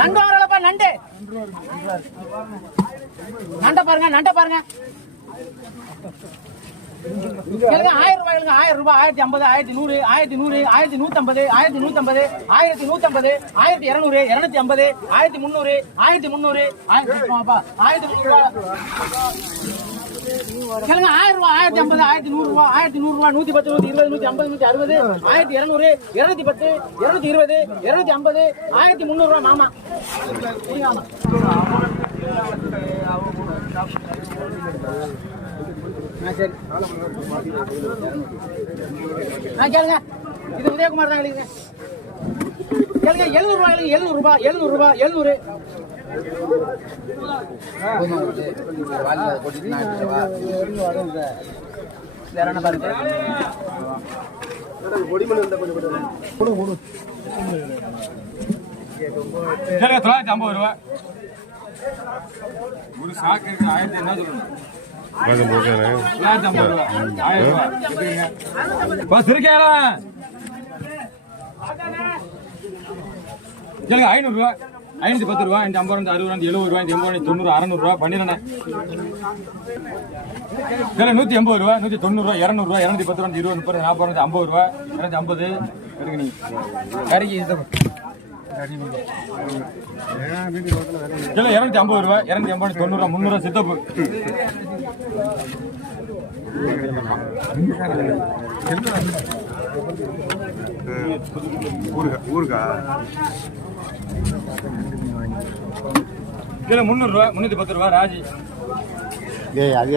நண்டு வரலப்பா நண்டு. நண்ட பாருங்க நண்ட பாருங்க. ஆயிரம் ரூபாய்களுங்க ஆயிரம் ரூபாய் ஆயிரத்தி ஐம்பது ஆயிரத்தி நூறு ஆயிரத்தி நூறு ஆயிரத்தி நூத்தம்பது ஆயிரத்தி நூத்தம்பது ஆயிரத்தி நூத்தம்பது ஆயிரத்தி இருநூறு இருநூத்தி ஐம்பது ஆயிரத்தி முந்நூறு ஆயிரத்தி முந்நூறு ஆயிரத்தி ஆயிரத்தி முந்நூறு ஆயிரம் ரூபாய் ஆயிரத்தி ஐம்பது ஆயிரத்தி நூறு ரூபாய் ஆயிரத்தி நூறு ரூபாய் நூத்தி பத்து நூத்தி இருபது நூத்தி ஐம்பது நூத்தி அறுபது ஆயிரத்தி இருநூறு இருநூத்தி பத்து இருநூத்தி இருபது இருநூத்தி ஐம்பது ஆயிரத்தி முந்நூறு ரூபாய் மாமா. சரிங்க, கேளுங்க. இது உதயகுமார் தான் கேளுங்க கேளுங்க எழுநூறு ரூபாய் எழுநூறு ரூபாய் எழுநூறு ரூபாய் எழுநூறு. வேற என்ன பாருங்க தொள்ளாயிரத்தி ஐம்பது ரூபாய். ஒரு சாக்கு ஆயிரத்தி என்ன சொல்லணும் தொள்ளாயிரத்தி ஐம்பது ரூபா ஆயிரம் ரூபா இருக்கேடா சரிங்க ஐநூறு ரூபா ஐநூத்தி பத்து ரூபா இந்த ஐம்பது ரூபா அறுபது ரூபா எழுபது ரூபா எண்பது ரூபா தொண்ணூறு அறநூறு ரூபா பண்ணிடுறேன் சரி நூத்தி எண்பது ரூபா நூத்தி தொண்ணூறு ரூபா இருநூறு ரூபா இருநூத்தி பத்து ரூபா இருபது முப்பது நாற்பது ரூபா ஐம்பது ரூபா இருநூத்தி ஐம்பது இருக்கு நீ கறிக்கு இல்ல இரநூத்தி ஐம்பது ரூபா இரநூத்தி ஐம்பது தொண்ணூறு முந்நூறு சித்தப்பு. ஊருக்கா இல்ல முந்நூறு ரூபா முன்னூத்தி பத்து ரூபா ராஜி. ஏய் அது